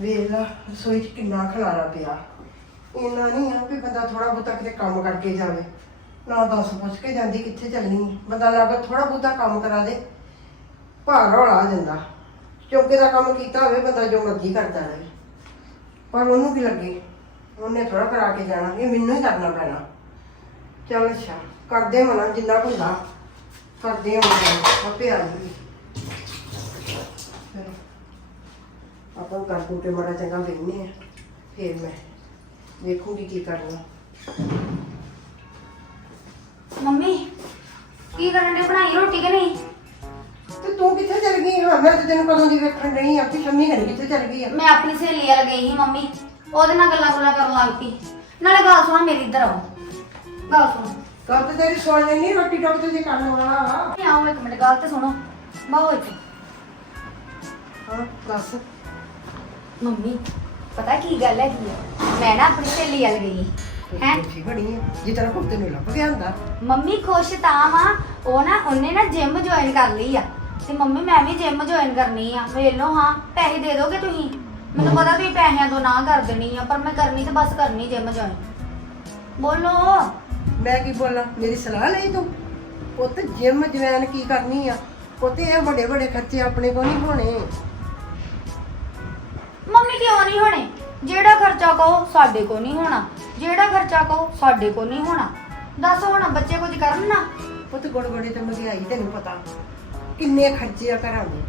ਵੇਖ ਲਾ, ਰਸੋਈ 'ਚ ਕਿੰਨਾ ਖਲਾਰਾ ਪਿਆ। ਇੰਨਾ ਨਹੀਂ ਆ ਵੀ ਬੰਦਾ ਥੋੜਾ ਬਹੁਤਾ ਕਿਤੇ ਕੰਮ ਕਰਕੇ ਜਾਵੇ। ਨਾ ਦੱਸ ਪੁੱਛ ਕੇ ਜਾਂਦੀ ਕਿੱਥੇ ਚੱਲਣੀ ਬੰਦਾ ਲੱਗਾ ਥੋੜਾ ਬਹੁਤਾ ਕੰਮ ਕਰਾ ਦੇ ਭਾਰ ਹੌਲਾ ਆ ਜਾਂਦਾ। ਚੌਕੇ ਦਾ ਕੰਮ ਕੀਤਾ ਹੋਵੇ, ਬੰਦਾ ਜੋ ਮਰਜ਼ੀ ਕਰਦਾ ਰਹੇ। ਪਰ ਉਹਨੂੰ ਕੀ ਲੱਗੇ? ਉਹਨੇ ਥੋੜਾ ਕਰਾ ਕੇ ਜਾਣਾ ਇਹ ਮੈਨੂੰ ਹੀ ਕਰਨਾ ਪੈਣਾ। ਚੱਲ ਅੱਛਾ, ਕਰਦੇ ਮਨਾ, ਜਿੰਨਾ ਕੁ ਹੁੰਦਾ, ਕਰਦੇ ਹਾਂ ਆਪੇ ਆ ਜੂਗੀ ਆਪਾਂ ਕਰ ਕੂ ਕੇ ਬੜਾ ਚੰਗਾ ਵੇਖਨੇ ਆ ਫਿਰ ਮੈਂ ਵੇਖੂਗੀ ਕੀ ਕਰਨਾ। ਮੰਮੀ ਕੀ ਕਰਨ ਦੇ ਬਣਾਈ ਰੋਟੀ ਕਿ ਨਹੀਂ? ਤੇ ਤੂੰ ਕਿੱਥੇ ਚਲ ਗਈ? ਹਾਂ ਮੈਂ ਤੇ ਤੈਨੂੰ ਕਦੋਂ ਦੀ ਵੇਖਣ ਨਹੀਂ ਆ ਕਿ ਸ਼ੰਮੀ ਘਰੇ ਕਿੱਥੇ ਚਲ ਗਈ ਆ? ਮੈਂ ਆਪਣੀ ਸਹੇਲੀ ਵੱਲ ਗਈ ਸੀ ਮੰਮੀ ਉਹਦੇ ਨਾਲ ਗੱਲਾਂ ਗੁੱਲਾਂ ਕਰਨ ਲੱਗ ਪਈ। ਨਾਲੇ ਗੱਲ ਸੁਣ ਮੇਰੀ ਇੱਧਰ ਆਓ। ਗੱਲ ਸੁਣੋ। ਕੱਲ ਤੇ ਤੇਰੀ ਸੁਣ ਲੈਣੀ ਰੋਟੀ ਟੋਕ ਤੇ ਜੇ ਕਰਨ ਵਾਲਾ ਵਾ। ਆਓ ਇੱਕ ਮਿੰਟ ਗੱਲ ਤੇ ਸੁਣੋ। ਬਾਹੋ ਇੱਥੇ। ਹਾਂ ਦੱਸ। ਮੰਮੀ ਪਤਾ ਕੀ ਗੱਲ ਹੈਗੀ ਆ? ਮੈਂ ਨਾ ਆਪਣੀ ਸਹੇਲੀ ਵੱਲ ਗਈ ਹੈ? ਖੁਸ਼ੀ ਬਣੀ ਆ? ਜਿਸ ਤਰ੍ਹਾਂ ਕੁੱਤੇ ਨੂੰ ਲੱਭ ਗਿਆ ਹੁੰਦਾ। ਮੰਮੀ ਖੁਸ਼ ਤਾਂ ਵਾ ਉਹ ਨਾ ਉਹਨੇ ਨਾ ਜਿਮ ਜੁਆਇਨ ਕਰ ਲਈ ਆ। ਤੇ ਮੰਮੀ ਮੈਂ ਵੀ ਜਿਮ ਜੁਆਇਨ ਕਰਨੀ ਆ। ਵੇਖ ਲਓ ਹਾਂ ਪੈਸੇ ਦੇ ਦੋਗੇ ਤੁਸੀਂ? ਮੈਨੂੰ ਪਤਾ ਤੁਸੀਂ ਪੈਸਿਆਂ ਤੋਂ ਨਾ ਕਰ ਦੇਣੀ ਆ ਪਰ ਮੈਂ ਕਰਨੀ ਤੇ ਬਸ ਕਰਨੀ ਜਿਮ ਜੁਆਇਨ ਬੋਲੋ। ਮੈਂ ਕੀ ਬੋਲਾਂ? ਮੇਰੀ ਸਲਾਹ ਲਈ ਤੂੰ? ਪੁੱਤ ਜਿਮ ਜਵੈਨ ਕੀ ਕਰਨੀ ਆ? ਪੁੱਤ ਇਹ ਵੱਡੇ ਵੱਡੇ ਖਰਚੇ ਆਪਣੇ ਕੋ ਨਹੀਂ ਹੋਣੇ। ਮੰਮੀ ਕਿਉਂ ਨਹੀਂ ਹੋਣੇ? ਜਿਹੜਾ ਖਰਚਾ ਕਹੋ ਸਾਡੇ ਕੋ ਨਹੀਂ ਹੋਣਾ। ਜਿਹੜਾ ਖਰਚਾ ਕਹੋ ਸਾਡੇ ਕੋ ਨਹੀਂ ਹੋਣਾ। ਦੱਸ ਹੁਣ ਬੱਚੇ ਕੁਝ ਕਰਨ ਨਾ? ਪੁੱਤ ਗੋੜ ਗੋੜੇ ਤੇ ਮਹਿੰਗਾਈ ਤੈਨੂੰ ਪਤਾ। ਕਿੰਨੇ ਖਰਚੇ ਆ ਘਰਾਂ ਦੇ।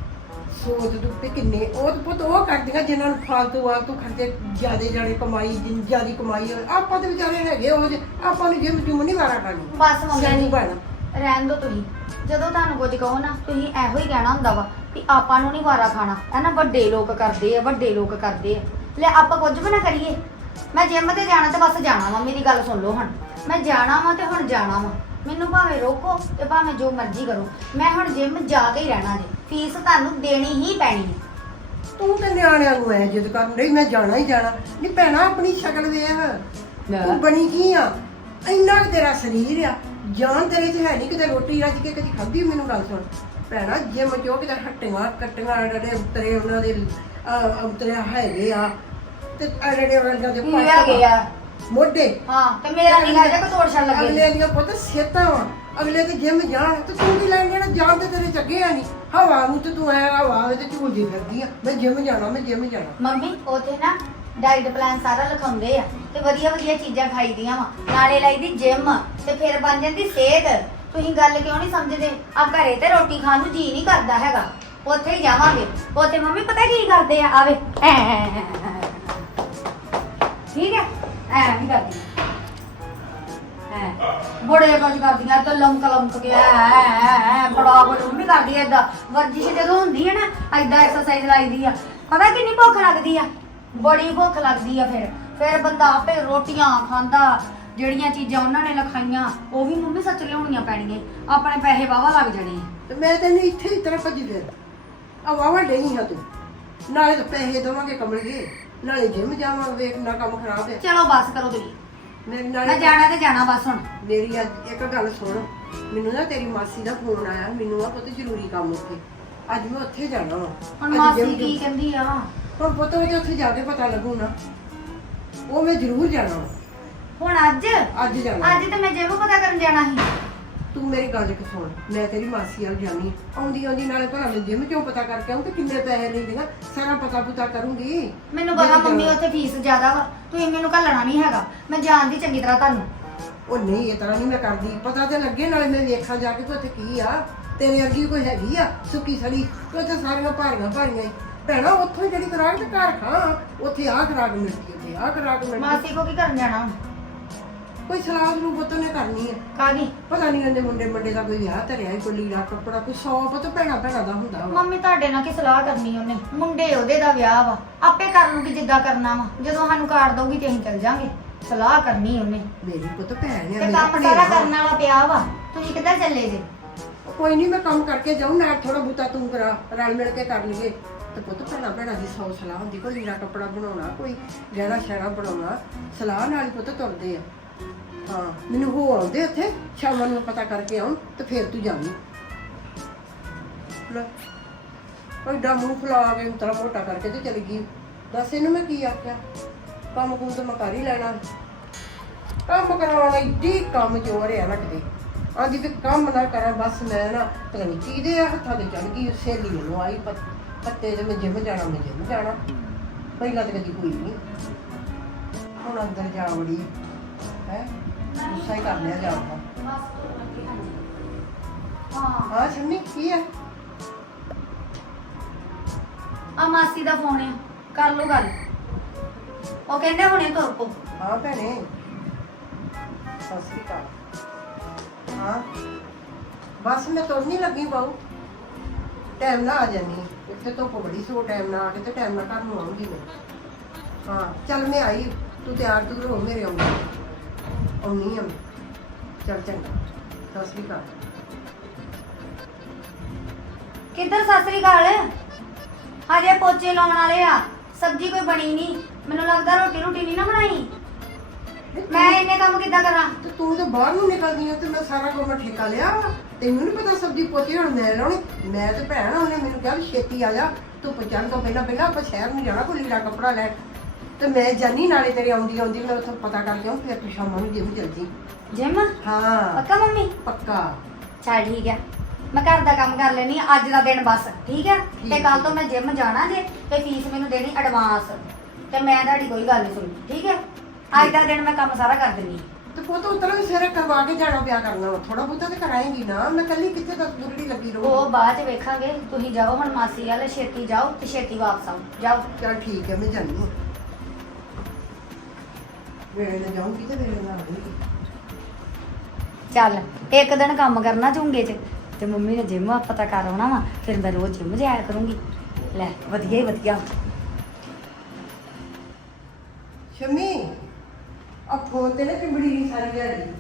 ਸੋਚ ਤੂੰ ਤੇ ਕਿੰਨੇ ਉਹ ਤੇ ਪੁੱਤ ਉਹ ਕਰਦੀਆਂ ਜਿਨ੍ਹਾਂ ਨੂੰ ਫਾਲਤੂ ਆਲਤੂ ਖਰਚੇ ਜਿਆਦੇ ਜਾਣੇ ਕਮਾਈ ਜਿੰਨ ਜਿਆਦੀ ਕਮਾਈ ਹੋਵੇ ਆਪਾਂ ਤੇ ਵਿਚਾਰੇ ਹੈਗੇ ਉਹ ਜੇ ਆਪਾਂ ਨੂੰ ਜਿਮ ਜੁਮ ਨਹੀਂ ਵਾਰਾ ਕਰਨੀ। ਬਸ ਮੰਮੀ ਸਿਆਣੀ ਜੀ ਬਣ। ਰਹਿਣ ਦੋ ਤੁਸੀਂ। ਜਦੋਂ ਤੁਹਾਨੂੰ ਕੁਝ ਕਹੋ ਨਾ ਤੁਸੀਂ ਇਹੋ ਹੀ ਕਹਿਣਾ ਹੁੰਦਾ ਵਾ। ਵੀ ਆਪਾਂ ਨੂੰ ਨਹੀਂ ਵਾਰਾ ਖਾਣਾ। ਹੈ ਨਾ ਵੱਡੇ ਲੋਕ ਕਰਦੇ ਆ ਵੱਡੇ ਲੋਕ ਕਰਦੇ ਆ। ਲੈ ਆਪਾਂ ਕੁਝ ਵੀ ਨਾ ਕਰੀਏ। ਮੈਂ ਜਿਮ ਤੇ ਜਾਣਾ ਤੇ ਬਸ ਜਾਣਾ ਵਾ ਮੇਰੀ ਗੱਲ ਸੁਣ ਲਓ ਹੁਣ। ਮੈਂ ਜਾਣਾ ਵਾ ਤੇ ਹੁਣ ਜਾਣਾ ਵਾ। ਮੈਨੂੰ ਭਾਵੇਂ ਰੋਕੋ ਤੇ ਭਾਵੇਂ ਜੋ ਮਰਜ਼ੀ ਕਰੋ। ਮੈਂ ਹੁਣ ਜਿਮ ਜਾ ਕੇ ਹੀ ਰਹਿਣਾ ਜੇ। ਫੀਸ ਤੁਹਾਨੂੰ ਦੇਣੀ ਹੀ ਪੈਣੀ ਹੈ। ਤੂੰ ਤੇ ਨਿਆਣਿਆਂ ਨੂੰ ਐ ਜਿੱਦ ਕਰਨ ਨਹੀਂ ਮੈਂ ਜਾਣਾ ਹੀ ਜਾਣਾ। ਨਹੀਂ ਭੈਣਾ ਆਪਣੀ ਸ਼ਕਲ ਵੇਖ। ਤੂੰ ਬਣੀ ਕੀ ਆ? ਇੰਨਾ ਕੁ ਤੇਰਾ ਸਰੀਰ ਆ। ਜਾਨ ਤੇਰੇ 'ਚ ਹੈ ਨਹੀਂ ਕਿਤੇ ਰੋਟੀ ਰੱਜ ਕੇ ਕਦੀ ਖਾਧੀ ਮੈਨੂੰ ਗੱਲ ਸੁਣ। ਭੈਣਾ ਜਿਮ ਚੋ ਕਿਤੇ ਹੱਟੀਆਂ ਕੱਟੀਆਂ ਜਿਹੜੇ ਉਤਰੇ ਉਹਨਾਂ ਦੇ ਅਹ, ਉਤਰੇ ਹੈਗੇ ਆ ਤੇ ਆਹ ਜਿਹੜੇ ਉਹਨਾਂ ਦੇ ਕੀ ਆ ਗਿਆ ਮੋਢੇ। ਹਾਂ ਤੇ ਮੇਰਾ ਨਿਗਾਹ ਜਾ ਕੋ ਤੋੜ ਛੱਡ ਲੱਗੇ। ਅਗਲੇ ਦੀਆਂ ਪੁੱਤ ਸਿਹਤਾਂ ਵਾ। ਅਗਲੇ ਤੇ ਜਿਮ ਜਾਣ ਤੇ ਤੂੰ ਕੀ ਲੈਣ ਜਾਣਾ? ਜਾਣ ਤੇ ਤੇਰੇ ਚੱਗੇ ਆ ਨਹੀਂ ਹਵਾ ਨੂੰ ਤੇ ਤੂੰ ਐ ਹਵਾ ਵਿੱਚ ਝੂਲਦੀ ਫਿਰਦੀ ਆ। ਮੈਂ ਜਿਮ ਜਾਣਾ ਮੈਂ ਜਿਮ ਜਾਣਾ। ਮੰਮੀ ਉਥੇ ਨਾ ਡਾਈਟ ਪਲਾਨ ਸਾਰਾ ਲਿਖਾਉਂਦੇ ਆ ਤੇ ਵਧੀਆ ਵਧੀਆ ਚੀਜ਼ਾਂ ਖਾਈਦੀਆਂ ਵਾ। ਨਾਲੇ ਲਾਈਦੀ ਜਿਮ ਤੇ ਫਿਰ ਬਣ ਜਾਂਦੀ ਸਿਹਤ। ਤੁਸੀਂ ਗੱਲ ਕਿਉਂ ਨਹੀਂ ਸਮਝਦੇ? ਆ ਘਰੇ ਤੇ ਰੋਟੀ ਖਾਣ ਨੂੰ ਜੀ ਨਹੀਂ ਕਰਦਾ ਹੈਗਾ। ਉੱਥੇ ਹੀ ਜਾਵਾਂਗੇ। ਉੱਥੇ ਮੰਮੀ ਪਤਾ ਕੀ ਕਰਦੇ ਆ? ਆਵੇ। ਠੀਕ ਹੈ? ਐ ਨਹੀਂ ਕਰਦੀ। ਐ। ਬੜੇ ਕੁਝ ਕਰਦੀਆਂ ਤੇ ਲੰਕ ਲੰਕ ਕੇ ਐ ਐ, ਐ, ਐ, ਬੜਾ ਬੜਾ ਮੰਮੀ ਕਰਦੀ ਐ ਏਦਾਂ। ਵਰਜਿਸ਼ ਜਦੋਂ ਹੁੰਦੀ ਹੈ ਨਾ ਐਦਾਂ ਐਕਸਰਸਾਈਜ਼ ਲਾਈਦੀ ਆ। ਪਤਾ ਕਿੰਨੀ ਭੁੱਖ ਲੱਗਦੀ ਆ? ਬੜੀ ਭੁੱਖ ਲੱਗਦੀ ਆ ਫਿਰ। ਫਿਰ ਬੰਦਾ ਆਪੇ ਰੋਟੀਆਂ ਖਾਂਦਾ ਜਿਹੜੀਆਂ ਚੀਜ਼ਾਂ ਉਹਨਾਂ ਨੇ ਲਖਾਈਆਂ ਉਹ ਵੀ ਮੰਮੀ ਸੱਚ ਲਿਆਉਣੀਆਂ ਪੈਣਗੀਆਂ ਆਪਣੇ ਪੈਸੇ ਵਾਵਾ ਲੱਗ ਜਾਣੇ ਆ। ਤੇ ਮੈਂ ਤੈਨੂੰ ਇੱਥੇ ਹੀ ਤਰ੍ਹਾਂ ਭੱਜ ਫਿਰ ਆ ਵਾਵਾ ਨਹੀਂ ਆ ਤੂੰ। ਨਾਲੇ ਤਾਂ ਪੈਸੇ ਦੇਵਾਂਗੇ ਕਮਲਗੇ ਨਾਲੇ ਜਿਮ ਜਾਵਾਂਗੇ ਵੇਖ ਨਾ ਕੰਮ ਖਰਾਬ ਹੈ ਚਲੋ ਬਸ ਕਰੋ ਤੁਸੀਂ। ਮੇਰੇ ਮੈਂ ਨਾਲ ਜਾਣਾ ਤੇ ਜਾਣਾ ਬਸ ਹੁਣ। ਮੇਰੀ ਅੱਜ ਇੱਕ ਗੱਲ ਸੁਣ। ਮੈਨੂੰ ਨਾ ਤੇਰੀ ਮਾਸੀ ਦਾ ਫੋਨ ਆਇਆ। ਮੈਨੂੰ ਆ ਪੁੱਤ ਜ਼ਰੂਰੀ ਕੰਮ ਉੱਥੇ। ਅੱਜ ਮੈਂ ਉੱਥੇ ਜਾਣਾ ਵਾ। ਹੁਣ ਅੱਜ ਮਾਸੀ gym ਕੀ ਕਹਿੰਦੀ ਆ? ਹੁਣ ਪੁੱਤ ਉਹਦੇ ਉੱਥੇ ਜਾ ਕੇ ਪਤਾ ਲੱਗੂ ਨਾ। ਉਹ ਮੈਂ ਜ਼ਰੂਰ ਜਾਣਾ ਵਾ। ਹੁਣ ਅੱਜ? ਅੱਜ ਜਾਣਾ। ਅੱਜ ਤੇ ਮੈਂ ਜਿਮ ਪਤਾ ਕਰਨ ਜਾਣਾ ਸੀ। ਤੂੰ ਮੇਰੀ ਗੱਲ ਇੱਕ ਸੁਣ ਮੈਂ ਤੇਰੀ ਮਾਸੀ ਵੱਲ ਜਾਣੀ ਆਉਂਦੀ ਆਉਂਦੀ ਨਾਲੇ ਭਲਾ ਮੈਂ ਜਿਮ ਚੋਂ ਪਤਾ ਕਰਕੇ ਆਉਂ ਤੇ ਕਿੰਨੇ ਪੈਸੇ ਲੈਂਦੀਆਂ ਸਾਰਾ ਪਤਾ ਪੁਤਾ ਕਰੂੰਗੀ। ਮੈਨੂੰ ਪਤਾ ਮੰਮੀ ਉੱਥੇ ਫੀਸ ਜ਼ਿਆਦਾ ਵਾ ਤੁਸੀਂ ਮੈਨੂੰ ਘੱਲਣਾ ਨਹੀਂ ਹੈਗਾ। ਮੈਂ ਜਾਣਦੀ ਚੰਗੀ ਤਰ੍ਹਾਂ ਤੁਹਾਨੂੰ। ਉਹ ਨਹੀਂ ਇਹ ਤਰ੍ਹਾਂ ਨਹੀਂ ਮੈਂ ਕਰਦੀ। ਪਤਾ ਤੇ ਲੱਗੇ ਨਾਲੇ ਮੈਂ ਵੇਖਾਂ ਜਾ ਕੇ ਕਿ ਉੱਥੇ ਕੀ ਆ। ਤੇਰੇ ਵਰਗੀ ਕੋਈ ਹੈਗੀ ਆ ਸੁੱਕੀ ਸੜੀ ਤੇ ਉੱਥੇ ਸਾਰੀਆਂ ਭਾਰੀਆਂ ਭਾਰੀਆਂ ਹੀ। ਭੈਣਾ ਉੱਥੋਂ ਹੀ ਜਿਹੜੀ ਖਰਾਕ ਤੇ ਘਰ ਖਾ ਉੱਥੇ ਆਹ ਖਰਾਕ ਮਿਲਦੀ ਉੱਥੇ ਆਹ ਖਰਾਕ ਮਿਲਦੀ ਮਾਸੀ ਕੋ ਕੀ ਕਰਨ ਜਾਣਾ ਕੋਈ ਸਲਾਦ ਨੂੰ ਪੁੱਤ ਨੇ ਕਰਨੀ ਆ। ਕਾਦੀ ਪਤਾ ਨਹੀਂ ਉਹਨੇ ਮੁੰਡੇ ਮੁੰਡੇ ਦਾ ਕੋਈ ਵਿਆਹ ਧਰਿਆ ਹੀ ਕੋਈ ਲੀੜਾ ਕੱਪੜਾ ਕੋਈ ਸੌ ਪੁੱਤ ਭੈਣਾ ਭੈਣਾ ਦਾ ਹੁੰਦਾ ਵਾ। ਮੰਮੀ ਤੁਹਾਡੇ ਨਾਲ ਕੀ ਸਲਾਹ ਕਰਨੀ ਉਹਨੇ? ਮੁੰਡੇ ਉਹਦੇ ਦਾ ਵਿਆਹ ਵਾ। ਆਪੇ ਕਰ ਲੂਗੀ ਜਿੱਦਾਂ ਕਰਨਾ ਵਾ। ਜਦੋਂ ਸਾਨੂੰ ਕਾਰਡ ਦਊਗੀ ਤੇ ਅਸੀਂ ਚੱਲ ਜਾਾਂਗੇ। ਸਲਾਹ ਕਰਨੀ ਉਹਨੇ। ਮੇਰੀ ਪੁੱਤ ਭੈਣ ਆ ਤੇ ਮੇਰੀ ਕੰਮ ਸਾਰਾ। ਕਰਨ ਵਾਲਾ ਪਿਆ ਵਾ। ਤੁਸੀਂ ਕਿੱਧਰ ਚੱਲੇ ਜੇ? ਕੋਈ ਨਹੀਂ ਮੈਂ ਕੰਮ ਕਰਕੇ ਜਾਉਂ ਨਾਲ ਥੋੜਾ ਬੂਤਾ ਤੂੰ ਕਰਾ ਰਲ ਮਿਲ ਕੇ ਕਰ ਲਈਏ ਤੇ ਪੁੱਤ ਭੈਣਾ ਭੈਣਾ ਦੀ ਸੌ ਸਲਾਹ ਹੁੰਦੀ ਕੋਈ ਲੀੜਾ ਕੱਪੜਾ ਬਣਾਉਣਾ ਕੋਈ ਗਹਿਣਾ ਸ਼ਹਿਣਾ ਬਣਾਉਣਾ। ਸਲਾਹ ਨਾਲ ਹੀ ਪੁੱਤ ਤੁਰਦੇ ਆ। ਹਾਂ, ਮੈਨੂੰ ਹੋ ਆਉਂਦੇ ਉੱਥੇ, ਸ਼ਾਮਾਂ ਨੂੰ ਪਤਾ ਕਰਕੇ ਆਉਂ ਤੇ ਫਿਰ ਤੂੰ ਜਾਵੀਂ ਲੈ ਐਡਾ ਮੂੰਹ ਫੁਲਾ ਕੇ ਤਰਾ ਮੋਟਾ ਕਰਕੇ ਤੇ ਚਲੀ ਗਈ। ਦੱਸ, ਇਹਨੂੰ ਮੈਂ ਕੀ ਆਖਿਆ? ਕੰਮ ਕੁਮ ਤਾਂ ਮੈਂ ਕਰ ਹੀ ਲੈਣਾ। ਕੰਮ ਕਰਾਉਣ ਏਡੀ ਕੰਮ ਜੋਰ ਆ ਨਾ ਆਂਦੀ ਵੀ ਕੰਮ ਨਾ ਕਰਾਂ, ਬਸ ਮੈਂ ਨਾ ਪਤਾ ਨਹੀਂ ਕਿਹਦੇ ਹੱਥਾਂ ਤੇ ਚੜ ਗਈ, ਸਹੇਲੀ ਮੈਨੂੰ ਆਈ ਪਤ- ਪੱਤੇ ਤੇ ਮੈਂ ਜਿਮ ਜਾਣਾ, ਮੈਂ ਜਿਮ ਜਾਣਾ। ਪਹਿਲਾਂ ਤੇ ਕਦੀ ਕੋਈ ਨਹੀਂ ਹੁਣ ਅੰਦਰ ਜਾ ਵੜੀ, ਹੈ? ਗੁੱਸਾ ਹੀ ਕਰ ਲਿਆ ਜਾਂਦਾ ਹਾਂ। ਹਾਂ ਸ਼ੰਮੀ ਕੀ ਹੈ ਆ ਮਾਸੀ ਦਾ ਫੋਨ ਆ ਕਰ ਲਓ ਗੱਲ। ਉਹ ਕਹਿੰਦੇ ਹੁਣੇ ਤੁਰ ਪੋ ਹਾਂ ਭੈਣੇ। ਸਤਿ ਸ਼੍ਰੀ ਅਕਾਲ। ਹਾਂ। ਬਸ ਮੈਂ ਤੁਰਨੀ ਲੱਗੀ ਬਾਊ ਟਾਈਮ ਨਾਲ ਆ ਜਾਨੀ ਇੱਥੇ ਤੋਂ ਬੜੀ ਸੋ ਟਾਈਮ ਨਾਲ ਆ ਕੇ ਤੇ ਟਾਈਮ ਨਾਲ ਘਰ ਨੂੰ ਆਉਂਗੀ ਮੈਂ। ਹਾਂ ਚੱਲ ਮੈਂ ਆਈ ਤੂੰ ਤਿਆਰ ਤੂਰ ਹੋ ਮੇਰੇ ਆਉਂਦੀ। ਆਉਣੀ ਆ। ਚੱਲ ਚੰਗਾ। ਸਤਿ ਸ਼੍ਰੀ ਅਕਾਲ। ਕਿੱਧਰ ਸਤਿ ਸ੍ਰੀ ਅਕਾਲ? ਹਜੇ ਪੋਚੇ ਲਾਉਣ ਵਾਲੇ ਆ। ਸਬਜ਼ੀ ਕੋਈ ਬਣੀ ਨਹੀਂ। ਮੈਨੂੰ ਲੱਗਦਾ ਰੋਟੀ ਰੋਟੀ ਨਹੀਂ ਨਾ ਬਣਾਈ। ਮੈਂ ਇੰਨੇ ਕੰਮ ਕਿੱਦਾਂ ਕਰਾਂ? ਤੇ ਤੂੰ ਤਾਂ ਬਾਹਰ ਨੂੰ ਨਿਕਲਦੀ ਆ ਤੇ ਮੈਂ ਸਾਰਾ ਕੰਮ ਠੇਕਾ ਲਿਆ ਵਾ। ਤੈਨੂੰ ਨਹੀਂ ਪਤਾ ਸਬਜ਼ੀ ਪੋਚੀ ਹੁਣ ਮੈਂ ਲਾਉਣੀ। ਮੈਂ ਤੇ ਭੈਣ ਉਹਨੇ ਮੈਨੂੰ ਕਿਹਾ ਵੀ ਛੇਤੀ ਆ ਜਾ। ਤੂੰ ਪਹੁੰਚਣ ਤੋਂ ਪਹਿਲਾਂ ਪਹਿਲਾਂ ਆਪਾਂ ਸ਼ਹਿਰ ਨੂੰ ਜਾਣਾ ਕੋਈ ਲੀੜਾ ਕੱਪੜਾ ਲੈ ਤੇ ਮੈਂ ਜਾਨੀ ਨਾਲੇ ਤੇਰੇ ਆਉਂਦੀ ਆਉਂਦੀ ਮੈਂ ਉੱਥੋਂ ਪਤਾ ਕਰਕੇ ਆਉਂ ਫਿਰ ਤੂੰ ਸ਼ਾਮਾਂ ਨੂੰ ਜਿਮ ਚੱਲ ਜੀ ਜਿਮ? ਹਾਂ। ਪੱਕਾ ਮੰਮੀ? ਪੱਕਾ। ਚੱਲ ਠੀਕ ਹੈ ਮੈਂ ਘਰ ਦਾ ਕੰਮ ਕਰ ਲੈਣੀ ਅੱਜ ਦਾ ਦਿਨ ਬਸ ਠੀਕ ਠੀਕ ਤੇ ਕੱਲ ਤੋਂ ਮੈਂ ਜਿਮ ਜਾਣਾ ਜੇ ਤੇ ਫੀਸ ਮੈਨੂੰ ਦੇਣੀ ਐਡਵਾਂਸ ਤੇ ਮੈਂ ਤੁਹਾਡੀ ਕੋਈ ਗੱਲ ਨਹੀਂ ਸੁਣਨੀ ਠੀਕ ਹੈ ਅੱਜ ਦਾ ਦਿਨ ਮੈਂ ਕੰਮ ਸਾਰਾ ਕਰ ਦਿੰਨੀ ਤੇ ਪੁੱਤ ਉਤਰਾ ਵੀ ਸਿਰੇ ਕਰਵਾ ਕੇ ਜਾਣਾ ਪਿਆ ਕਰਨਾ ਥੋੜਾ ਬਹੁਤਾ ਤੇ ਕਰਾਏਂਗੀ ਨਾ ਮੈਂ ਕੱਲੀ ਕਿੱਥੇ ਤੱਕ ਦੁਰੜੀ ਲੱਗੀ ਰਹੂੰ। ਉਹ ਬਾਅਦ ਚ ਵੇਖਾਂਗੇ ਤੁਸੀਂ ਜਾਓ ਹੁਣ ਮਾਸੀ ਵਾਲੇ ਛੇਤੀ ਜਾਓ ਤੇ ਛੇਤੀ ਵਾਪਸ ਆਓ ਜਾਓ। ਚਲ ਠੀਕ ਹੈ ਮੈਂ ਜਾਨੀ ਹਾਂ ਵੇਲੇ ਨਾਲ ਜਾਊਂਗੀ ਤੇ ਵੇਲੇ ਨਾਲ ਆਉਂਗੀ ਚੱਲ ਇੱਕ ਦਿਨ ਕੰਮ ਕਰਨਾ ਝੁੰਗੇ 'ਚ ਤੇ ਮੰਮੀ ਨੇ ਜਿਮ ਪਤਾ ਕਰ ਆਉਣਾ ਵਾ ਫਿਰ ਮੈਂ ਰੋਜ਼ ਜਿਮ ਜਾਇਆ ਕਰੂੰਗੀ। ਲੈ ਵਧੀਆ ਹੀ ਵਧੀਆ। ਸ਼ਮੀ ਆ ਫੋਨ ਤੇ ਨਾ ਚਿੰਬੜੀ ਨਹੀਂ ਸਾਰੀ ਦਿਹਾੜੀ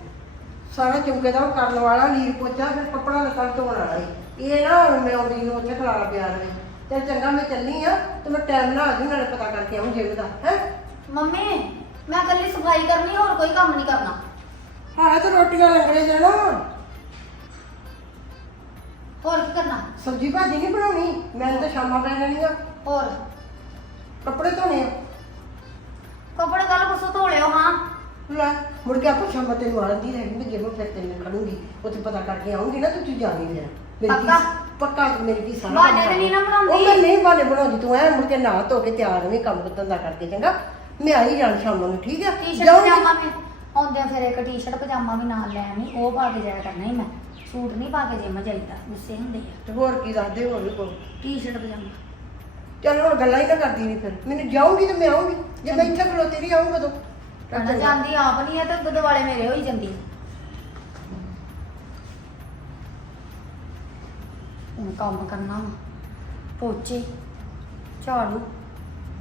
ਸਾਰਾ ਚੁੰਕੇ ਦਾ ਉਹ ਕਰਨ ਵਾਲਾ ਲੀਰ ਪੋਚਾ ਫਿਰ ਕੱਪੜਾ ਲੱਤਾਂ ਧੋਣ ਵਾਲਾ ਈ। ਇਹ ਨਾ ਹੁਣ ਮੈਂ ਆਉਂਦੀ ਨੂੰ ਉੱਥੇ ਖਲਾਰਾ ਪਿਆ ਰਹੇ ਤੇ ਚੰਗਾ ਮੈਂ ਚੱਲੀ ਆ ਤੇ ਮੈਂ ਟਾਈਮ ਨਾਲ ਆ ਜੂ ਨਾਲੇ ਪਤਾ ਕਰਕੇ ਆਉਂ ਜਿਮ ਦਾ ਹੈ? ਮੰਮੀ ਮੈਂ ਇਕੱਲੀ ਸਫ਼ਾਈ ਕਰਨੀ ਹੋਰ ਕੋਈ ਕੰਮ ਨਹੀਂ ਕਰਨਾ। ਹਾਂ ਤੇ ਰੋਟੀਆਂ ਲੰਗੜੇ ਜਾਣਾ। ਹੋਰ ਕੀ ਕਰਨਾ? ਸਬਜ਼ੀ ਭਾਜੀ ਨਹੀਂ ਬਣਾਉਣੀ? ਮੈਂ ਤਾਂ ਸ਼ਾਮਾਂ ਪੈ ਜਾਣੀਆਂ। ਹੋਰ? ਕੱਪੜੇ ਧੋਣੇ ਆ। ਕੱਪੜੇ ਕੱਲ ਪਰਸੋਂ ਧੋ ਲਿਓ ਹਾਂ। ਲੈ ਮੁੜ ਕੇ ਆਪਾਂ ਸ਼ਾਮਾਂ ਤੈਨੂੰ ਆਉਂਦੀ ਰਹੀ ਮੈਂ ਜਿਮ ਫਿਰ ਤੈਨੂੰ ਖੜੂੰਗੀ। ਉੱਥੇ ਪਤਾ ਕਰਕੇ ਆਉਂਗੀ ਨਾ ਤੇ ਤੂੰ ਜਾਣੀ ਲੈ ਪੱਕਾ? ਪੱਕਾ ਮੇਰੀ ਕੀ ਸਾਰਾ ਕੰਮ ਤੇ ਨਹੀਂ ਨਾ। ਬਣਾਉਂਦੀ। ਉਹ ਮੈਂ ਨਹੀਂ ਬਾਨੇ ਬਣਾਉਂਦੀ ਤੂੰ ਐ ਮੁੜ ਕੇ ਨਹਾ ਧੋ ਕੇ ਤਿਆਰ ਰਵੇਂ ਕੰਮ ਧੰਦਾ ਕਰਕੇ ਚੰਗਾ? ਮੈਂ ਆਈ ਜਾਣ ਸ਼ਾਮਾਂ ਨੂੰ ਠੀਕ ਹੈ ਟੀ-ਸ਼ਰਟ ਜਾਊਂਗੀ। ਪਜਾਮਾ ਮੈਂ। ਆਉਂਦਿਆਂ ਫਿਰ ਇੱਕ ਟੀ-ਸ਼ਰਟ ਪਜਾਮਾ ਵੀ ਨਾਲ ਲੈ ਆਣੀ ਉਹ ਪਾ ਕੇ ਜਾਇਆ ਕਰਨਾ ਹੀ ਮੈਂ। ਸੂਟ ਨਹੀਂ ਪਾ ਕੇ ਜਿਮ ਜਾਈਦਾ ਗੁੱਸੇ ਹੁੰਦੇ ਆ। ਤੇ ਹੋਰ ਕੀ ਦੱਸਦੇ ਹੋਰ ਵੀ ਟੀ-ਸ਼ਰਟ ਪਜਾਮਾ। ਚੱਲ ਹੁਣ ਗੱਲਾਂ ਹੀ ਨਾ ਕਰਦੀ ਨਹੀਂ ਫਿਰ। ਮੈਨੂੰ ਜਾਊਂਗੀ ਤੇ ਮੈਂ ਆਉਂਗੀ ਜੇ ਮੈਂ ਇੱਥੇ ਖਲੋਤੀ ਰਹੀ ਆਉਂਗਾ ਤਾਂ। ਕਹਿੰਦਾ ਜਾਂਦੀ ਆਪ ਨਹੀਂ ਹੈ ਤੇ ਦੁੱਧ ਵਾਲੇ ਮੇਰੇ ਹੋਈ ਜਾਂਦੀ। ਹੁਣ ਕੰਮ ਕਰਨਾ ਵਾ। ਪੋਚੇ ਝਾੜੂ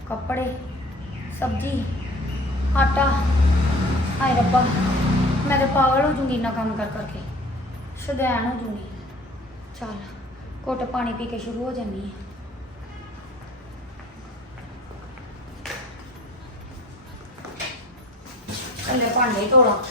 ਕੱਪੜੇ। ਸਬਜ਼ੀ, ਆਟਾ, ਹਾਏ ਰੱਬਾ, ਮੈਂ ਤਾਂ ਪਾਗਲ ਹੋ ਜੂੰਗੀ ਇੰਨਾ ਕੰਮ ਕਰ ਕਰਕੇ। ਸ਼ੁਦੈਣ ਹੋ ਜੂੰਗੀ। ਚੱਲ, ਘੁੱਟ ਪਾਣੀ ਪੀ ਕੇ ਸ਼ੁਰੂ ਹੋ ਜਾਂਦੀ ਹੈ ਪਹਿਲੇ ਭਾਂਡੇ ਧੋਲਾ।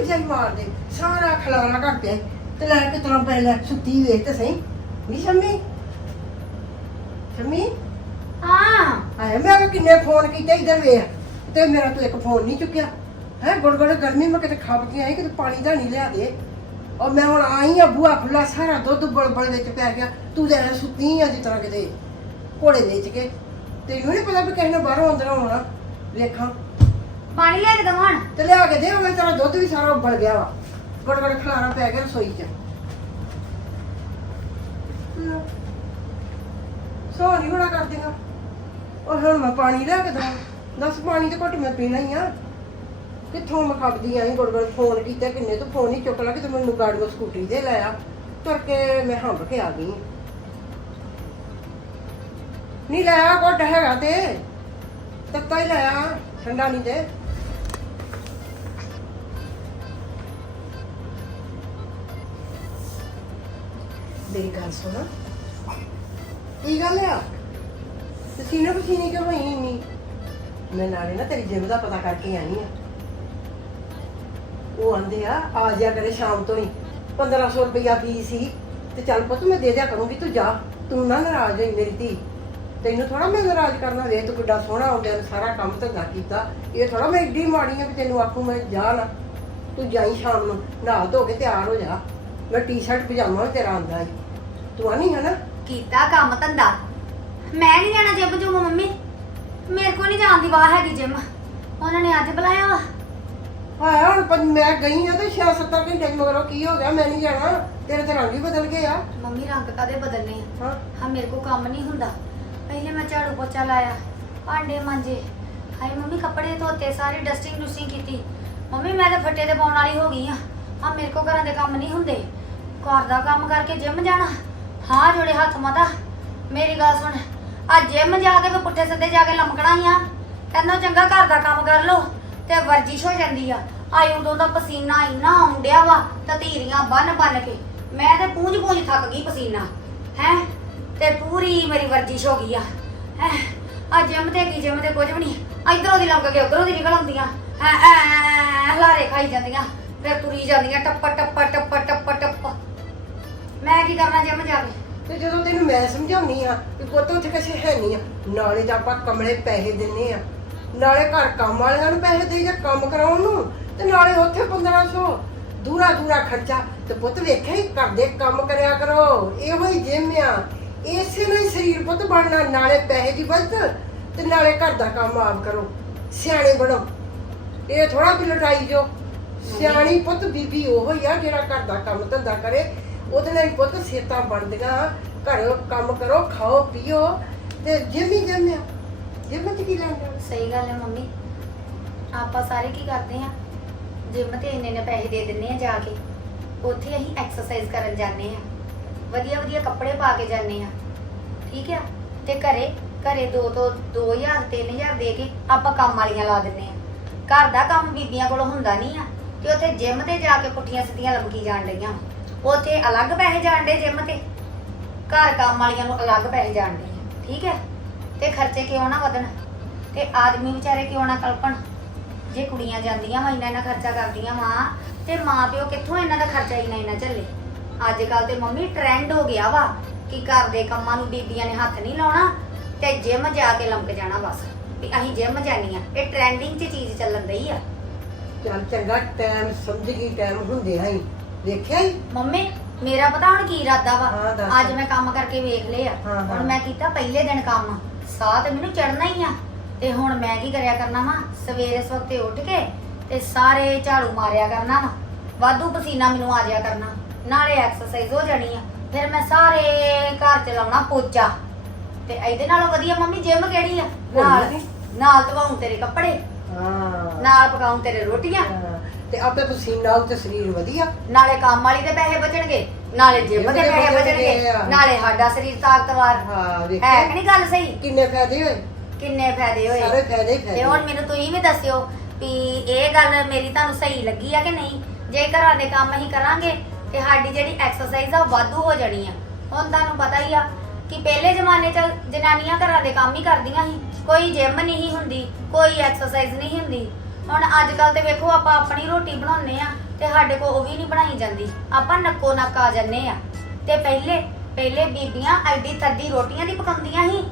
ਅੜਕ ਜਾਈ ਮਾਰ ਦੇ। ਸਾਰਾ ਖਲਾਰਾ ਘਰ ਪਿਆ। ਤੇ ਲੈ ਕੇ ਤਰਾਂ ਪਹਿਲਾਂ ਸੁੱਤੀ ਵੇਖ ਤੇ ਸਹੀ। ਨਹੀਂ ਸ਼ੰਮੀ? ਸ਼ੰਮੀ? ਹਾਂ। ਆਇਆ ਮੈਂ ਕਿਹਾ ਕਿੰਨੇ ਫੋਨ ਕੀਤੇ ਇਧਰ ਵੇਖ। ਤੇ ਮੇਰਾ ਤੂੰ ਇੱਕ ਫੋਨ ਨਹੀਂ ਚੁੱਕਿਆ। ਹੈ ਗੁੜ ਗਰਮੀ ਮੈਂ ਕਿਤੇ ਖੱਪ ਕੇ ਆਈ ਕਿਤੇ ਪਾਣੀ ਦਾ ਨਹੀਂ ਲਿਆ ਦੇ। ਔਰ ਮੈਂ ਹੁਣ ਆਈ ਆ ਬੂਆ ਖੁੱਲਾ ਸਾਰਾ ਦੁੱਧ ਬਲਬਲ ਵਿੱਚ ਪੈ ਗਿਆ। ਤੂੰ ਤਾਂ ਐਂ ਸੁੱਤੀ ਆ ਜਿਸ ਤਰ੍ਹਾਂ ਕਿਤੇ ਘੋੜੇ ਵੇਚ ਕੇ। ਤੈਨੂੰ ਨਹੀਂ ਪਤਾ ਵੀ ਕਿਸੇ ਨੇ ਬਾਹਰੋਂ ਅੰਦਰ ਆਉਣਾ। ਵੇਖਾਂ। ਪਾਣੀ ਲੈ ਕੇ ਦਵਾਂ ਤੇ ਲਿਆ ਕੇ ਦੇ ਉਹ ਤੇਰਾ ਦੁੱਧ ਵੀ ਸਾਰਾ ਉੱਬਲ ਗਿਆ ਵਾ। ਗੁੜ ਗੁੜ ਖਲਾਰਾ ਪੈ ਗਿਆ ਰਸੋਈ 'ਚ। ਸੋ ਨਹੀਂ ਕਰ ਦੇਗਾ ਉਹ ਹੁਣ ਮੈਂ ਪਾਣੀ ਲੈ ਕੇ ਦਵਾਂ। ਦੱਸ ਪਾਣੀ ਤੇ ਘੁੱਟ ਮੈਂ ਪੀਣਾ ਹੀ ਆ। ਕਿੱਥੋਂ ਮੈਂ ਖਪਦੀ ਆਈ ਗੁੜ ਗੁੜ ਫੋਨ ਕੀਤਾ ਕਿੰਨੇ ਤੋਂ ਫੋਨ ਹੀ ਚੁੱਕ ਲਾ ਕਿ ਮੈਨੂੰ ਗਾੜੀ ਸਕੂਟਰੀ ਤੇ ਲਾਇਆ ਤੁਰ ਕੇ ਮੈਂ ਹੰਬ ਕੇ ਆ ਗਈ। ਨਹੀਂ ਲਾਇਆ ਘੁੱਟ ਹੈਗਾ ਤੇ। ਤੱਤਾ ਹੀ ਲਾਇਆ ਠੰਡਾ ਨਹੀਂ ਤੇ। ਮੇਰੀ ਗੱਲ ਸੁਣ। ਕੀ ਗੱਲ ਆ? ਪਸੀਨਾ ਪਸੀਨੀ ਕਿਉਂ ਹੋਈ ਇੰਨੀ? ਮੈਂ ਨਾਲੇ ਨਾ ਤੇਰੀ ਜਿਮ ਦਾ ਪਤਾ ਕਰਕੇ ਆਈ ਆ। ਉਹ ਆਂਦੇ ਆ ਆ ਜਾ ਕਰੇ ਸ਼ਾਮ ਤੋਂ ਹੀ। 1500 ਰੁਪਇਆ ਫੀਸ ਸੀ। ਤੇ ਚੱਲ ਪੁੱਤ, ਮੈਂ ਦੇ ਦਿਆ ਕਰੂੰਗੀ, ਤੂੰ ਜਾ। ਤੂੰ ਨਾ ਨਾਰਾਜ਼ ਹੋਈ ਮੇਰੀ ਧੀ। ਤੈਨੂੰ ਥੋੜਾ ਮੈਂ ਨਾਰਾਜ਼ ਕਰਨਾ ਵੇ, ਤੂੰ ਕਿੱਡਾ ਸੋਹਣਾ ਆਉਂਦਿਆਂ ਨੂੰ ਸਾਰਾ ਕੰਮ ਧੰਦਾ ਕੀਤਾ। ਇਹ ਥੋੜਾ ਮੈਂ ਏਡੀ ਮਾੜੀ ਆ ਵੀ ਤੈਨੂੰ ਆਖੂ ਮੈਂ ਜਾ ਨਾ। ਤੂੰ ਜਾਈ ਸ਼ਾਮ ਨੂੰ, ਨਹਾ ਧੋ ਕੇ ਤਿਆਰ ਹੋ ਜਾ। ਮੈਂ ਟੀ-ਸ਼ਰਟ, ਪਜਾਮਾ ਵੀ ਤੇਰਾ ਆਂਦਾ ਈ ਤੂੰ ਹੈ ਨਾ? ਕੀਤਾ ਕੰਮ ਧੰਦਾ। ਮੈਂ ਨਹੀਂ ਜਾਣਾ ਜਿਮ ਜੁਮ ਮੰਮੀ। ਮੇਰੇ ਕੋ ਨਹੀਂ ਜਾਣ ਦੀ ਵਾਹ ਹੈਗੀ ਜਿਮ। ਉਹਨਾਂ ਨੇ ਅੱਜ ਬੁਲਾਇਆ ਵਾ। ਹਾਂ ਹੁਣ ਪਰ ਮੈਂ ਗਈ ਆ ਤੇ 6-7 ਘੰਟੇ ਮਗਰੋਂ ਕੀ ਹੋ ਗਿਆ? ਮੈਂ ਨਹੀਂ ਜਾਣਾ। ਤੇਰੇ ਤੇ ਰੰਗ ਹੀ ਬਦਲ ਗਏ ਆ। ਮੰਮੀ ਰੰਗ ਕਾਦੇ ਬਦਲਨੇ ਆ? ਹਾਂ। ਹਾਂ ਮੇਰੇ ਕੋ ਕੰਮ ਨਹੀਂ ਹੁੰਦਾ। ਪਹਿਲੇ ਮੈਂ ਝਾੜੂ ਪੋਚਾ ਲਾਇਆ ਭਾਂਡੇ ਮਾਂਜੇ। ਹਾਏ ਮੰਮੀ ਕੱਪੜੇ ਧੋਤੇ ਸਾਰੀ ਡਸਟਿੰਗ ਡੁਸਟਿੰਗ ਕੀਤੀ। ਮੰਮੀ ਮੈਂ ਤਾਂ ਫੱਟੇ ਤੇ ਪਾਉਣ ਵਾਲੀ ਹੋ ਗਈ ਆ। ਆ ਮੇਰੇ ਕੋ ਘਰਾਂ ਦੇ ਕੰਮ ਨਹੀਂ ਹੁੰਦੇ। ਘਰ ਦਾ ਕੰਮ ਕਰਕੇ ਜਿਮ ਜਾਣਾ। ਹਾਂ ਜੋੜੇ ਹੱਥ ਮਾਤਾ ਮੇਰੀ ਗੱਲ ਸੁਣ ਆ ਜਿਮ ਜਾ ਕੇ ਮੈਂ ਪੁੱਠੇ ਸਿੱਧੇ ਜਾ ਕੇ ਲਮਕਣਾ ਹੀ ਆ ਤੈਨੂੰ ਚੰਗਾ ਘਰ ਦਾ ਕੰਮ ਕਰ ਲੋ ਤੇ ਵਰਜਿਸ਼ ਹੋ ਜਾਂਦੀ ਆ ਆਈ ਉਦੋਂ ਦਾ ਪਸੀਨਾ ਇੰਨਾ ਆਉਂਦਿਆ ਵਾ ਤਤੀਰੀਆਂ ਬੰਨ ਬੰਨ ਕੇ ਮੈਂ ਤੇ ਪੂੰਝ ਪੂੰਝ ਥੱਕ ਗਈ ਪਸੀਨਾ ਹੈ ਤੇ ਪੂਰੀ ਮੇਰੀ ਵਰਜਿਸ਼ ਹੋ ਗਈ ਆ ਹੈ ਆ ਜਿਮ ਤੇ ਕੀ ਜਿਮ ਤੇ ਕੁਝ ਵੀ ਨਹੀਂ ਇਧਰੋਂ ਦੀ ਲੰਘ ਕੇ ਉਧਰੋਂ ਦੀ ਨਿਕਲ ਆਉਂਦੀਆਂ ਹੈ ਐ ਹਲਾਰੇ ਖਾਈ ਜਾਂਦੀਆਂ ਫਿਰ ਤੁਰੀ ਜਾਂਦੀਆਂ ਟੱਪ ਟੱਪ ਟੱਪ ਟੱਪ ਟੱਪ ਮੈਂ ਕੀ ਕਰਨਾ ਜਿਮ ਜਾ ਕੇ? ਤੇ ਜਦੋਂ ਤੈਨੂੰ ਮੈਂ ਸਮਝਾਉਣੀ ਆ ਕਿ ਪੁੱਤ ਉੱਥੇ ਕਿਸੇ ਹੈ ਨਹੀਂ ਆ, ਨਾਲੇ ਤਾਂ ਆਪਾਂ ਕਮਲੇ ਪੈਸੇ ਦਿੰਨੇ ਆ। ਨਾਲੇ ਘਰ ਕੰਮ ਵਾਲਿਆਂ ਨੂੰ ਪੈਸੇ ਦੇ ਜਾਂ ਕੰਮ ਕਰਾਉਣ ਨੂੰ, ਤੇ ਨਾਲੇ ਉੱਥੇ 1500 ਦੂਰਾ ਦੂਰਾ ਖਰਚਾ। ਤੇ ਪੁੱਤ ਵੇਖਿਆ ਹੀ, ਘਰ ਦੇ ਕੰਮ ਕਰਿਆ ਕਰੋ। ਇਹੋ ਹੀ ਜਿਮ ਆ। ਇਸੇ ਲਈ ਸਰੀਰ ਪੁੱਤ ਬਣਨਾ, ਨਾਲੇ ਪੈਸੇ ਦੀ ਬਚਤ ਤੇ ਨਾਲੇ ਘਰ ਦਾ ਕੰਮ ਆਪ ਕਰੋ। ਸਿਆਣੇ ਬਣੋ। ਇਹ ਥੋੜਾ ਵੀ ਲਟਾਈ ਜੋ। ਸਿਆਣੀ ਪੁੱਤ ਬੀਬੀ ਉਹ ਹੀ ਆ ਜਿਹੜਾ ਘਰ ਦਾ ਕੰਮ ਧੰਦਾ ਕਰੇ। ਉਹਦੇ ਨਾਲ ਹੀ ਪੁੱਤ ਸਿਹਤਾਂ ਬਣਦੀਆਂ। ਘਰ ਕੰਮ ਕਰੋ, ਖਾਓ, ਪੀਓ ਤੇ ਜਿੰਮੀ ਜੰਮਿਆ ਜਿੰਮ ਚ ਕੀ ਲੈਂਦਾ ਸਹੀ ਗੱਲ ਹੈ ਮੰਮੀ। ਆਪਾਂ ਸਾਰੇ ਕੀ ਕਰਦੇ ਆ ਜਿਮ ਤੇ ਇੰਨੇ ਨੇ ਪੈਸੇ ਦੇ ਦਿੰਨੇ ਆ ਜਾ ਕੇ। ਉੱਥੇ ਅਸੀਂ ਐਕਸਰਸਾਈਜ਼ ਕਰਨ ਜਾਂਦੇ ਆ ਵਧੀਆ ਵਧੀਆ ਕੱਪੜੇ ਪਾ ਕੇ ਜਾਂਦੇ ਆ ਠੀਕ ਆ ਤੇ ਘਰੇ ਘਰੇ 2 ਤੋਂ 2000 3000 ਦੇ ਕੇ ਆਪਾਂ ਕੰਮ ਵਾਲੀਆਂ ਲਾ ਦਿੰਨੇ ਆ ਘਰ ਦਾ ਕੰਮ ਬੀਬੀਆਂ ਕੋਲੋਂ ਹੁੰਦਾ ਨਹੀਂ ਆ। ਤੇ ਉੱਥੇ ਜਿਮ ਤੇ ਜਾ ਕੇ ਪੁੱਠੀਆਂ ਸਿੱਧੀਆਂ ਲਮਕੀ ਜਾਣ ਡਈਆਂ। ਉੱਥੇ ਅਲੱਗ ਪੈਸੇ ਜਾਣਦੇ ਜਿਮ ਤੇ? ਘਰ ਕੰਮ ਵਾਲੀਆਂ ਨੂੰ ਅਲੱਗ ਪੈਸੇ ਜਾਣ ਠੀਕ ਹੈ? ਤੇ ਖਰਚੇ ਕਿਉਂ ਨਾ ਵਧਣ? ਤੇ ਆਦਮੀ ਵਿਚਾਰੇ ਕਿਉਂ ਨਾ ਕਲਪਣ? ਜੇ ਕੁੜੀਆਂ ਜਾਂਦੀਆਂ ਵਾ ਇੰਨਾ ਇੰਨਾ ਖਰਚਾ ਕਰਦੀਆਂ ਵਾ, ਤੇ ਮਾਂ ਕਿੱਥੋਂ ਇਹਨਾਂ ਦਾ ਖਰਚਾ ਇੰਨਾ ਇੰਨਾ ਝੱਲੇ? ਅੱਜ ਕੱਲ ਤੇ ਮੰਮੀ ਟ੍ਰੈਂਡ ਹੋ ਗਿਆ ਵਾ ਕਿ ਘਰ ਦੇ ਕੰਮਾਂ ਨੂੰ ਬੀਬੀਆਂ ਨੇ ਹੱਥ ਨਹੀਂ ਲਾਉਣਾ ਤੇ ਜਿਮ ਜਾ ਕੇ ਲੰਮਕ ਜਾਣਾ ਬਸ। ਵੀ ਅਸੀਂ ਜਿਮ ਜਾਨੀਆਂ ਇਹ ਟ੍ਰੈਂਡਿੰਗ 'ਚ ਚੀਜ਼ ਚੱਲਣ ਰਹੀ ਆ। ਚੱਲ ਚੰਗਾ ਟਾਈਮ ਸਮਝ ਗਈ ਟਾਈਮ ਹੁੰਦੇ ਆ ਹੀ। ਵੇਖਿਆ ਹੀ? ਮੰਮੀ ਮੇਰਾ ਪਤਾ ਹੁਣ ਕੀ ਇਰਾਦਾ ਵਾ? ਹਾਂ, ਦੱਸ। ਅੱਜ ਮੈਂ ਕੰਮ ਕਰਕੇ ਵੇਖ ਲਿਆ। ਹਾਂ, ਹਾਂ। ਹੁਣ ਮੈਂ ਕੀਤਾ ਪਹਿਲੇ ਦਿਨ ਕੰਮ। ਸਾਹ ਤੇ ਮੈਨੂੰ ਚੜਨਾ ਹੀ ਆ। ਤੇ ਹੁਣ ਮੈਂ ਕੀ ਕਰਿਆ ਕਰਨਾ ਵਾ? ਸਵੇਰੇ ਸਵਖਤੇ ਉੱਠ ਕੇ ਤੇ ਸਾਰੇ ਝਾੜੂ ਮਾਰਿਆ ਕਰਨਾ ਵਾ। ਵਾਧੂ ਪਸੀਨਾ ਮੈਨੂੰ ਆ ਜਾਇਆ ਕਰਨਾ। ਨਾਲੇ ਐਕਸਰਸਾਈਜ਼ ਹੋ ਜਾਣੀ ਆ। ਫਿਰ ਮੈਂ ਸਾਰੇ ਘਰ ਚ ਲਾਉਣਾ ਪੋਚਾ। ਤੇ ਇਹਦੇ ਨਾਲੋਂ ਵਧੀਆ ਮੰਮੀ ਜਿਮ ਕਿਹੜੀ ਆ? ਨਾਲ। ਨਾਲ ਧਵਾਉਂ ਤੇਰੇ ਕੱਪੜੇ। ਹਾਂ। ਨਾਲ ਪਕਾਉਂ ਤੇਰੇ ਰੋਟੀਆਂ। ਹਾਂ, ਤੇ ਆਪੇ ਪਸੀਨਾ ਉਹ ਤੇ ਸਰੀਰ ਵਧੀਆ। ਨਾਲੇ ਕੰਮ ਵਾਲੀ ਦੇ ਪੈਸੇ ਬਚਣਗੇ ਨਾਲੇ ਜਿਮ ਦੇ ਪੈਸੇ ਬਚਣਗੇ। ਨਾਲੇ ਸਾਡਾ ਸਰੀਰ ਤਾਕਤਵਰ। ਹਾਂ ਹੈ ਵੇਖਿਆ ਕਿ ਨਹੀਂ ਗੱਲ ਸਹੀ? ਕਿੰਨੇ ਫਾਇਦੇ ਹੋਏ? ਕਿੰਨੇ ਫਾਇਦੇ ਹੋਏ? ਸਾਰੇ ਫਾਇਦੇ ਹੀ ਤੇ ਫਾਇਦੇ ਹੁਣ ਮੈਨੂੰ ਤੁਸੀਂ ਵੀ ਦੱਸਿਓ ਵੀ ਇਹ ਗੱਲ ਮੇਰੀ ਤੁਹਾਨੂੰ ਸਹੀ ਲੱਗੀ ਆ ਕਿ ਨਹੀਂ? ਜੇ ਘਰਾਂ ਦੇ ਕੰਮ ਅਸੀਂ ਕਰਾਂਗੇ ਤੇ ਸਾਡੀ ਜਿਹੜੀ ਐਕਸਰਸਾਈਜ਼ ਆ ਉਹ ਵਾਧੂ ਹੋ ਜਾਣੀ ਆ। ਹੁਣ ਤੁਹਾਨੂੰ ਪਤਾ ਹੀ ਆ ਕਿ ਪਹਿਲੇ ਜ਼ਮਾਨੇ 'ਚ ਜਨਾਨੀਆਂ ਘਰਾਂ ਦੇ ਕੰਮ ਹੀ ਕਰਦੀਆਂ ਸੀ। ਕੋਈ ਜਿਮ ਨਹੀਂ ਹੁੰਦੀ ਕੋਈ ਐਕਸਰਸਾਈਜ਼ ਨਹੀਂ ਹੁੰਦੀ। ਹੁਣ ਅੱਜ ਕੱਲ ਤੇ ਵੇਖੋ ਆਪਾਂ ਆਪਣੀ ਰੋਟੀ ਬਣਾਉਂਦੇ ਆ ਤੇ ਸਾਡੇ ਕੋਲ ਉਹ ਵੀ ਨਹੀਂ ਬਣਾਈ ਜਾਂਦੀ। ਆਪਾਂ ਨੱਕੋ ਨੱਕ ਆ ਜੰਨੇ ਆ ਤੇ ਪਹਿਲੇ ਪਹਿਲੇ ਬੀਬੀਆਂ ਐਡੀ ਤੱਦੀ ਰੋਟੀਆਂ ਦੀ ਪਕਾਉਂਦੀਆਂ ਸੀ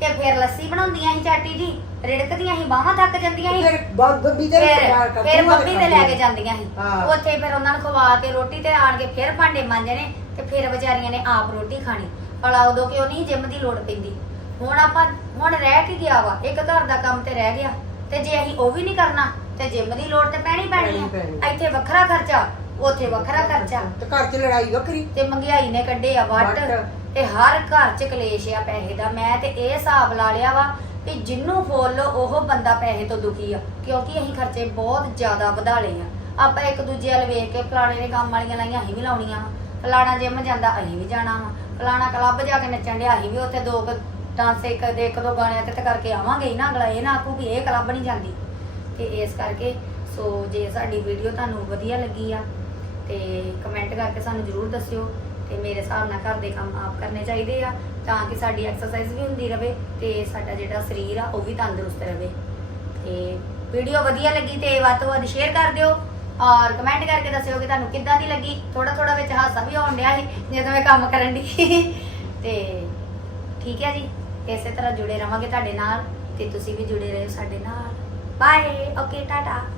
ਤੇ ਫਿਰ ਲੱਸੀ ਬਣਾਉਂਦੀਆਂ ਸੀ ਚਾਟੀ ਦੀ ਰਿੜਕਦੀਆਂ ਸੀ ਬਾਹਾਂ ਥੱਕ ਜਾਂਦੀਆਂ ਸੀ। ਫਿਰ ਬ- ਬੰਬੀ ਤੇ ਫਿਰ ਪਿਆਰ ਕਰਦੇ ਫਿਰ ਉਹਨਾਂ ਦੇ ਮੰਮੀ ਤੇ ਲੈ ਕੇ ਜਾਂਦੀਆਂ ਸੀ। ਹਾਂ। ਉੱਥੇ ਫਿਰ ਉਹਨਾਂ ਨੂੰ ਖਵਾ ਕੇ ਰੋਟੀ ਤੇ ਆਣ ਕੇ ਫਿਰ ਭਾਂਡੇ ਮਾਂਜਣੇ ਤੇ ਫਿਰ ਵਿਚਾਰੀਆਂ ਨੇ ਆਪ ਰੋਟੀ ਖਾਣੀ। ਭਲਾ ਉਦੋਂ ਕਿਉਂ ਨਹੀਂ ਜਿੰਮ ਦੀ ਲੋੜ ਪੈਂਦੀ। ਹੁਣ ਆਪਾਂ ਹੁਣ ਰਹਿ ਕੀ ਗਿਆ ਵਾ ਇੱਕ ਘਰ ਦਾ ਕੰਮ ਤੇ ਰਹਿ ਗਿਆ ਤੇ ਜੇ ਅਸੀਂ ਉਹ ਵੀ ਨਹੀਂ ਕਰਨਾ ਤੇ ਜਿੰਮ ਦੀ ਲੋੜ ਤੇ ਪੈਣੀ ਪੈਣੀ ਪੈਣੀ ਪੈਣੀ। ਆ। ਇੱਥੇ ਵੱਖਰਾ ਖਰਚਾ ਉੱਥੇ ਵੱਖਰਾ ਖਰਚਾ। ਤੇ ਘਰ 'ਚ ਲੜਾਈ ਵੱਖਰੀ। ਤੇ ਮਹਿੰਗਾਈ ਨੇ ਕੱਢੇ ਆ ਵੱਟ। ਵੱਟ। ਤੇ ਹਰ ਘਰ 'ਚ ਕਲੇਸ਼ ਆ ਪੈਸੇ ਦਾ। ਮੈਂ ਤੇ ਇਹ ਹਿਸਾਬ ਲਾ ਲਿਆ ਵਾ ਵੀ ਜਿੰਨੂੰ ਫੋਲੋ ਉਹ ਬੰਦਾ ਪੈਸੇ ਤੋਂ ਦੁਖੀ ਆ। ਕਿਉਂਕਿ ਅਸੀਂ ਖਰਚੇ ਬਹੁਤ ਜ਼ਿਆਦਾ ਵਧਾ ਲਏ ਆ। ਆਪਾਂ ਇੱਕ ਦੂਜੇ ਵੱਲ ਵੇਖ ਕੇ ਫਲਾਣੇ ਨੇ ਕੰਮ ਵਾਲੀਆਂ ਲਾਈਆਂ ਅਸੀਂ ਵੀ ਲਾਉਣੀਆਂ ਵਾ। ਫਲਾਣਾ ਜਿਮ ਜਾਂਦਾ ਅਸੀਂ ਵੀ ਜਾਣਾ ਵਾ। ਫਲਾਣਾ ਕਲੱਬ ਜਾ ਕੇ ਨੱਚਣ ਡਿਆ ਅਸੀਂ ਵੀ ਉੱਥੇ ਦੋ ਕੁ ਡਾਂਸ ਇੱਕ ਦੇ ਇੱਕ ਦੋ ਗਾਣਿਆਂ ਤੇ ਤਾਂ ਕਰਕੇ ਆਵਾਂਗੇ। ਹੀ ਨਾ ਅਗਲਾ ਇਹ ਨਾ ਆਖੂ ਵੀ ਇਹ ਕਲੱਬ ਨਹੀਂ ਜਾਂਦੀ। ਤੇ ਇਸ ਕਰਕੇ ਸੋ ਜੇ ਸਾਡੀ ਵੀਡੀਓ ਤੁਹਾਨੂੰ ਵਧੀਆ ਲੱਗੀ ਆ, ਤੇ ਕਮੈਂਟ ਕਰਕੇ ਸਾਨੂੰ ਜਰੂਰ ਦੱਸਿਓ ਤੇ ਮੇਰੇ ਹਿਸਾਬ ਨਾਲ ਘਰ ਦੇ ਕੰਮ ਆਪ ਕਰਨੇ ਚਾਹੀਦੇ ਆ, ਤਾਂ ਕਿ ਸਾਡੀ ਐਕਸਰਸਾਈਜ਼ ਵੀ ਹੁੰਦੀ ਰਵੇ ਤੇ ਸਾਡਾ ਜਿਹੜਾ ਸਰੀਰ ਆ, ਉਹ ਵੀ ਤੰਦਰੁਸਤ ਰਵੇ। ਤੇ ਵੀਡੀਓ ਵਧੀਆ ਲੱਗੀ ਤੇ ਵੱਧ ਤੋਂ ਵੱਧ ਸ਼ੇਅਰ ਕਰ ਦਿਓ ਔਰ ਕਮੈਂਟ ਕਰਕੇ ਦੱਸਿਓ ਕਿ ਤੁਹਾਨੂੰ ਕਿੱਦਾਂ ਦੀ ਲੱਗੀ। ਥੋੜਾ ਥੋੜਾ ਵਿੱਚ ਹਾਸਾ ਵੀ ਆਉਣ ਡਿਆ ਸੀ ਜਦੋਂ ਮੈਂ ਕੰਮ ਕਰਨ ਦੀ। ਤੇ ਠੀਕ ਹੈ ਜੀ, ਇਸੇ ਤਰ੍ਹਾਂ ਜੁੜੇ ਰਵਾਂਗੇ ਤੁਹਾਡੇ ਨਾਲ ਤੇ ਤੁਸੀਂ ਵੀ ਜੁੜੇ ਰਹੋ ਸਾਡੇ ਨਾਲ। Bye. Okay, tata.